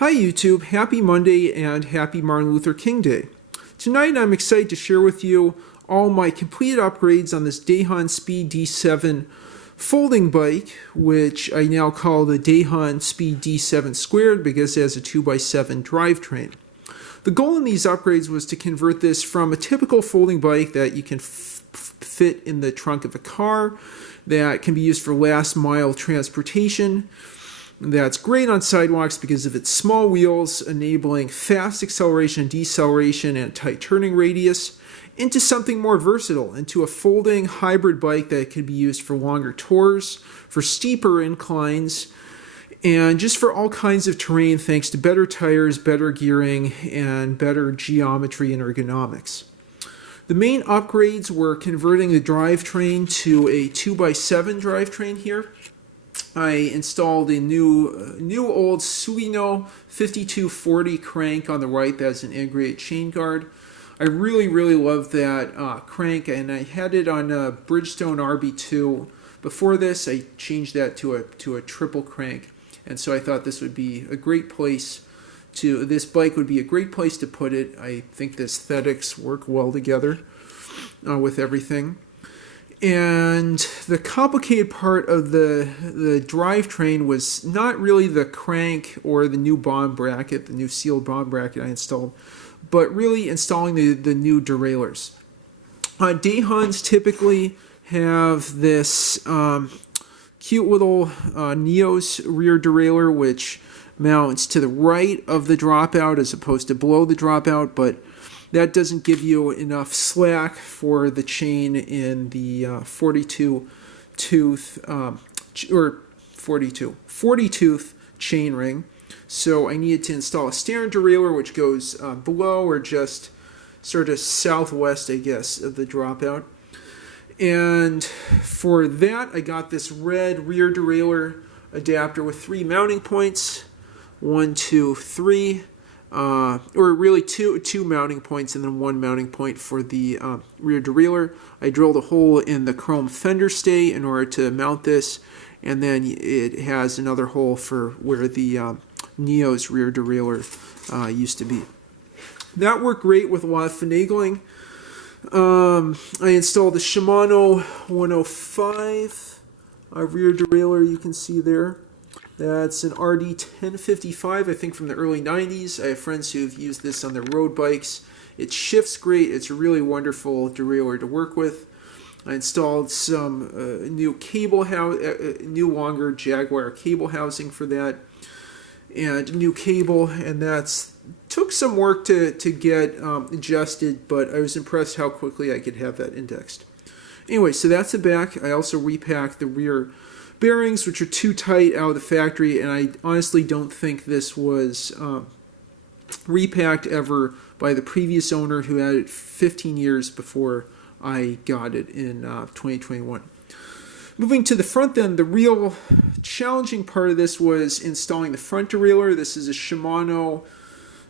Hi YouTube, happy Monday and happy Martin Luther King Day. Tonight I'm excited to share with you all my completed upgrades on this Dahon Speed D7 folding bike, which I now call the Dahon Speed D7 squared because it has a 2x7 drivetrain. The goal in these upgrades was to convert this from a typical folding bike that you can fit in the trunk of a car, that can be used for last mile transportation, that's great on sidewalks because of its small wheels, enabling fast acceleration and deceleration and tight turning radius, into something more versatile, into a folding hybrid bike that could be used for longer tours, for steeper inclines, and just for all kinds of terrain thanks to better tires, better gearing, and better geometry and ergonomics. The main upgrades were converting the drivetrain to a 2x7 drivetrain here. I installed a new old Sugino 5240 crank on the right that's an integrated chain guard. I really love that crank, and I had it on a Bridgestone RB2. Before this, I changed that to a triple crank, and so I thought this would be a great place to, this bike would be a great place to put it. I think the aesthetics work well together with everything. And the complicated part of the drivetrain was not really the crank or the new bomb bracket, the new sealed bomb bracket I installed, but really installing the new derailleurs. Dahons typically have this cute little Neos rear derailleur, which mounts to the right of the dropout as opposed to below the dropout, but that doesn't give you enough slack for the chain in the 40 tooth chain ring. So I needed to install a standard derailleur which goes below or just sort of southwest, I guess, of the dropout. And for that, I got this red rear derailleur adapter with 3 mounting points, 1, 2, 3. Or really two mounting points and then 1 mounting point for the rear derailleur. I drilled a hole in the chrome fender stay in order to mount this, and then it has another hole for where the Neos rear derailleur used to be. That worked great with a lot of finagling. I installed the Shimano 105 rear derailleur, you can see there. That's an RD 1055, I think from the early 90s. I have friends who've used this on their road bikes. It shifts great. It's a really wonderful derailleur to work with. I installed some new new longer Jaguar cable housing for that, and new cable, and that's took some work to get adjusted, but I was impressed how quickly I could have that indexed. Anyway, so that's the back. I also repacked the rear bearings, which are too tight out of the factory, and I honestly don't think this was repacked ever by the previous owner who had it 15 years before I got it in 2021. Moving to the front then, the real challenging part of this was installing the front derailleur. This is a Shimano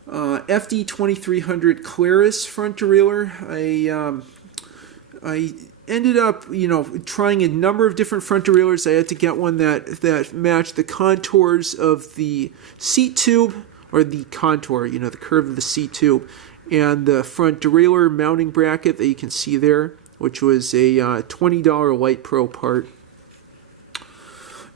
FD-2300 Claris front derailleur. I ended up, trying a number of different front derailleurs. I had to get one that matched the contours of the seat tube, or the contour, the curve of the seat tube, and the front derailleur mounting bracket that you can see there, which was a $20 Litepro part.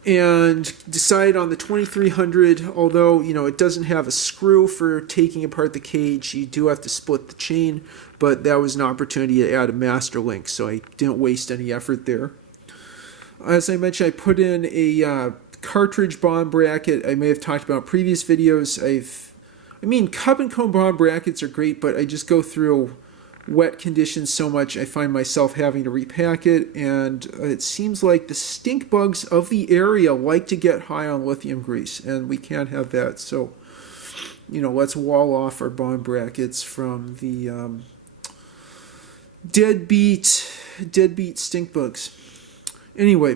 And decided on the 2300, although, it doesn't have a screw for taking apart the cage. You do have to split the chain, but that was an opportunity to add a master link, so I didn't waste any effort there. As I mentioned, I put in a cartridge bomb bracket. I may have talked about in previous videos. Cup and cone bomb brackets are great, but I just go through wet conditions so much I find myself having to repack it, and it seems like the stink bugs of the area like to get high on lithium grease, and we can't have that. So, let's wall off our bomb brackets from the deadbeat stink bugs. Anyway,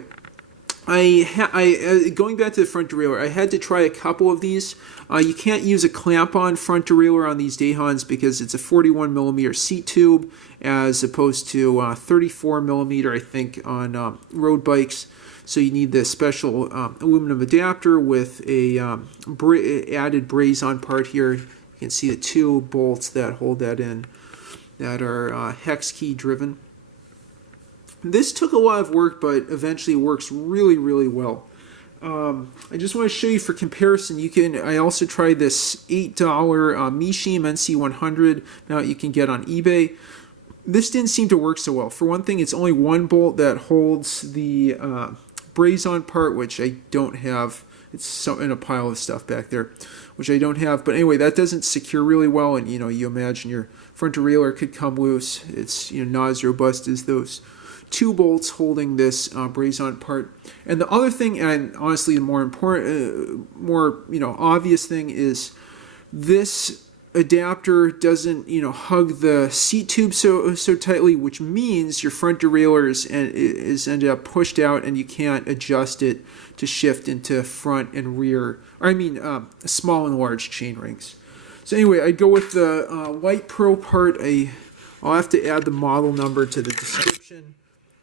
going back to the front derailleur, I had to try a couple of these. You can't use a clamp-on front derailleur on these Dahons because it's a 41mm seat tube as opposed to 34mm, I think, on road bikes. So you need this special aluminum adapter with a added braze-on part here. You can see the two bolts that hold that in that are hex key driven. This took a lot of work, but eventually works really, really well. I just want to show you for comparison. I also tried this $8 Mishim NC100 that you can get on eBay. This didn't seem to work so well. For one thing, it's only one bolt that holds the braze-on part, which I don't have. It's in a pile of stuff back there, which I don't have. But anyway, that doesn't secure really well, and you imagine your front derailleur could come loose. It's not as robust as those two bolts holding this braze-on part. And the other thing, and honestly the more important, obvious thing, is this adapter doesn't hug the seat tube so tightly, which means your front derailleur is ended up pushed out, and you can't adjust it to shift into front and rear, small and large chain rings. So anyway, I'd go with the Litepro part. I'll have to add the model number to the description.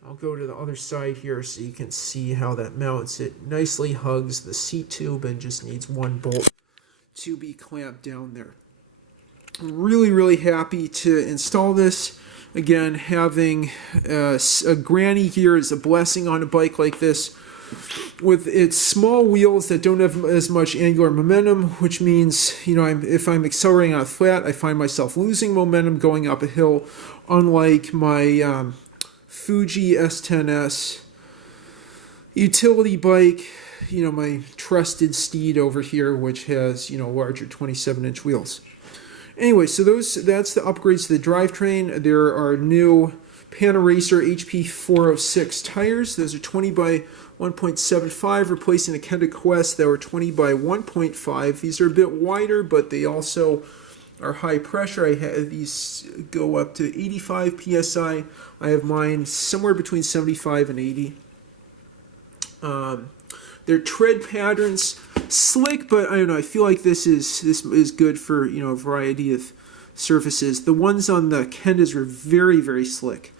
I'll go to the other side here so you can see how that mounts. It nicely hugs the seat tube and just needs one bolt to be clamped down there. I'm really, really happy to install this. Again, having a granny gear is a blessing on a bike like this. With its small wheels that don't have as much angular momentum, which means, if I'm accelerating on a flat, I find myself losing momentum going up a hill, unlike my Fuji S10S utility bike, my trusted steed over here, which has, larger 27-inch wheels. Anyway, so that's the upgrades to the drivetrain. There are new Panaracer HP 406 tires. Those are 20 by 1.75, replacing the Kenda Quest that were 20 by 1.5. These are a bit wider, but they also are high pressure. These go up to 85 psi. I have mine somewhere between 75 and 80. Their tread patterns slick, but I don't know. I feel like this is good for a variety of surfaces. The ones on the Kendas were very, very slick.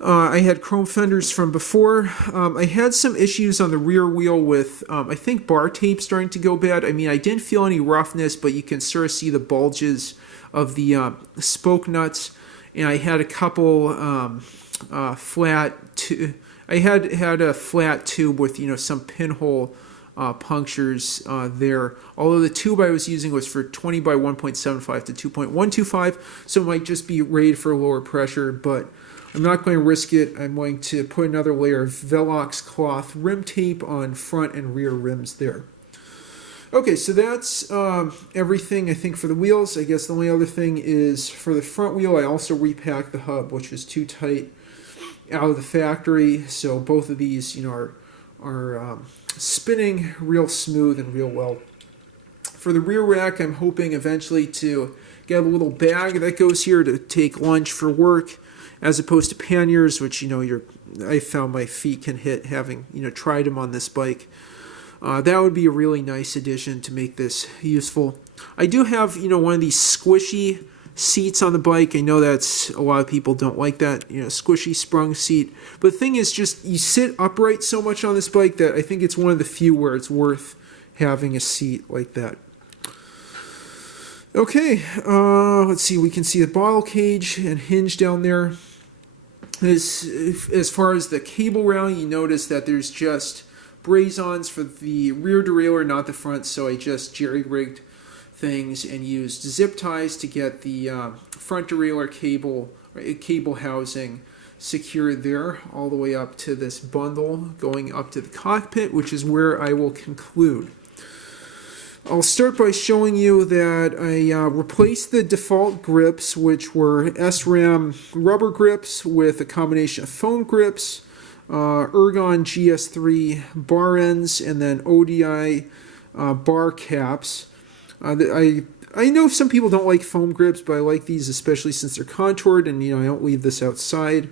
I had chrome fenders from before. I had some issues on the rear wheel with, I think, bar tape starting to go bad. I didn't feel any roughness, but you can sort of see the bulges of the spoke nuts. And I had a couple I had a flat tube with, some pinhole punctures there. Although the tube I was using was for 20 by 1.75 to 2.125, so it might just be rated for lower pressure, but I'm not going to risk it. I'm going to put another layer of Velox cloth rim tape on front and rear rims there. Okay, so that's everything I think for the wheels. I guess the only other thing is for the front wheel, I also repacked the hub, which was too tight out of the factory. So both of these, are spinning real smooth and real well. For the rear rack, I'm hoping eventually to get a little bag that goes here to take lunch for work, as opposed to panniers, which I found my feet can hit having tried them on this bike. That would be a really nice addition to make this useful. I do have one of these squishy seats on the bike. I know that's a lot of people don't like that squishy sprung seat, but the thing is, just you sit upright so much on this bike that I think it's one of the few where it's worth having a seat like that. Okay, let's see. We can see the bottle cage and hinge down there. As far as the cable railing, you notice that there's just braze-ons for the rear derailleur, not the front, so I just jerry-rigged things and used zip ties to get the front derailleur cable housing secured there, all the way up to this bundle going up to the cockpit, which is where I will conclude. I'll start by showing you that I replaced the default grips, which were SRAM rubber grips with a combination of foam grips, Ergon GS3 bar ends, and then ODI bar caps. I know some people don't like foam grips, but I like these especially since they're contoured, and I don't leave this outside,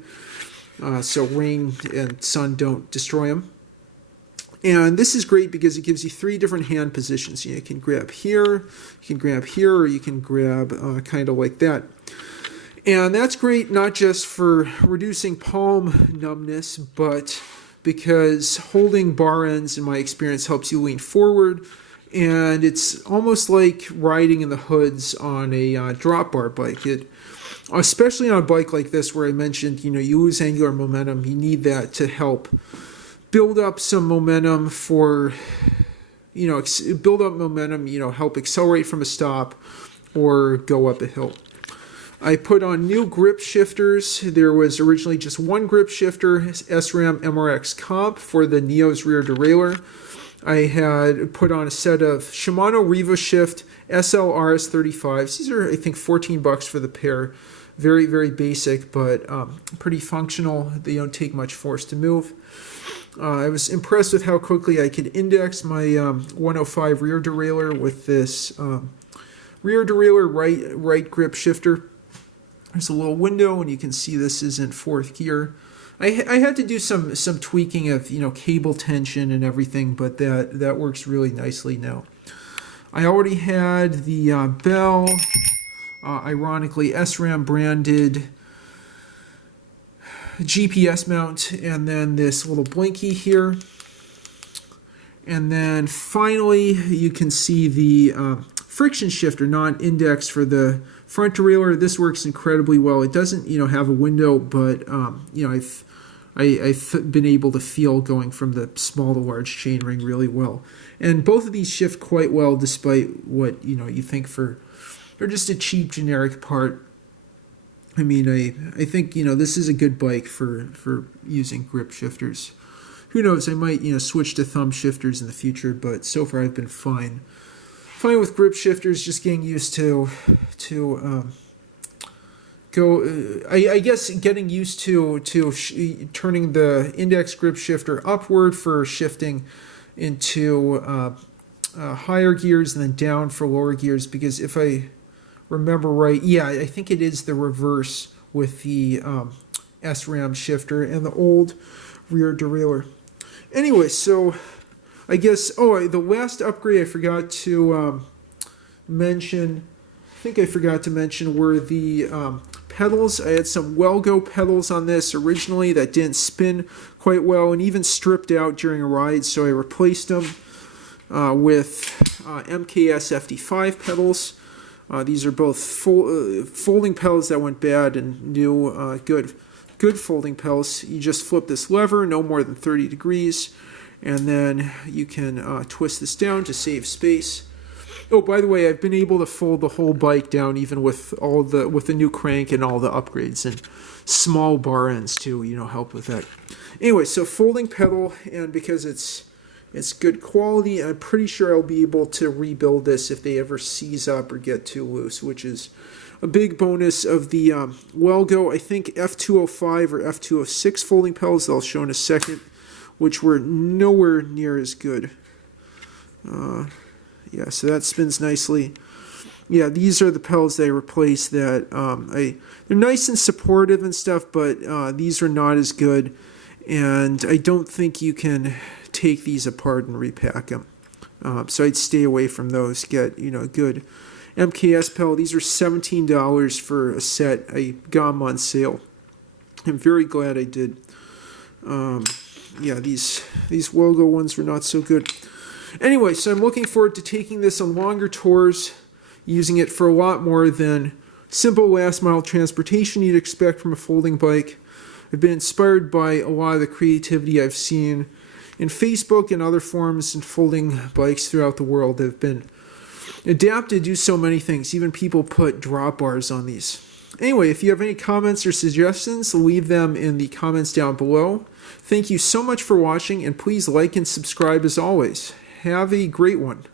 so rain and sun don't destroy them. And this is great because it gives you 3 different hand positions. You can grab here, you can grab here, or you can grab kind of like that. And that's great not just for reducing palm numbness, but because holding bar ends, in my experience, helps you lean forward, and it's almost like riding in the hoods on a drop bar bike. Especially on a bike like this where I mentioned, you lose angular momentum, you need that to help build up some momentum for, help accelerate from a stop or go up a hill. I put on new grip shifters. There was originally just one grip shifter, SRAM MRX Comp for the Neo's rear derailleur. I had put on a set of Shimano RevoShift SLRS 35s. These are, I think, $14 for the pair. Very, very basic, but pretty functional. They don't take much force to move. I was impressed with how quickly I could index my 105 rear derailleur with this rear derailleur right grip shifter. There's a little window, and you can see this is in 4th gear. I had to do some tweaking of cable tension and everything, but that works really nicely now. I already had the bell, ironically SRAM branded GPS mount, and then this little blinky here. And then finally, you can see the friction shifter, not indexed for the front derailleur. This works incredibly well. It doesn't, have a window, but I've been able to feel going from the small to large chainring really well. And both of these shift quite well, despite what you think they're just a cheap generic part. I mean, I think this is a good bike for using grip shifters. Who knows? I might switch to thumb shifters in the future, but so far I've been fine. Fine with grip shifters, just getting used to I guess getting used to turning the index grip shifter upward for shifting into higher gears and then down for lower gears, because if I remember right, yeah, I think it is the reverse with the SRAM shifter and the old rear derailleur. Anyway, so I guess, the last upgrade I forgot to mention, were the pedals. I had some Well-Go pedals on this originally that didn't spin quite well and even stripped out during a ride, so I replaced them with MKS FD5 pedals. These are both folding pedals that went bad and new good folding pedals. You just flip this lever, no more than 30 degrees, and then you can twist this down to save space. Oh, by the way, I've been able to fold the whole bike down even with the new crank and all the upgrades, and small bar ends to help with that. Anyway, so folding pedal, and because it's good quality, I'm pretty sure I'll be able to rebuild this if they ever seize up or get too loose, which is a big bonus of the Well-Go, I think F205 or F206 folding pedals that I'll show in a second, which were nowhere near as good. Yeah, so that spins nicely. Yeah, these are the pedals that I replaced that they're nice and supportive and stuff, but these are not as good, and I don't think you can take these apart and repack them. So I'd stay away from those. Get a good MKS pedal. These are $17 for a set. I got them on sale. I'm very glad I did. Yeah, these Well-Go ones were not so good. Anyway, so I'm looking forward to taking this on longer tours, using it for a lot more than simple last mile transportation you'd expect from a folding bike. I've been inspired by a lot of the creativity I've seen in Facebook and other forums and folding bikes throughout the world that have been adapted to do so many things. Even people put drop bars on these. Anyway, if you have any comments or suggestions, leave them in the comments down below. Thank you so much for watching, and please like and subscribe as always. Have a great one.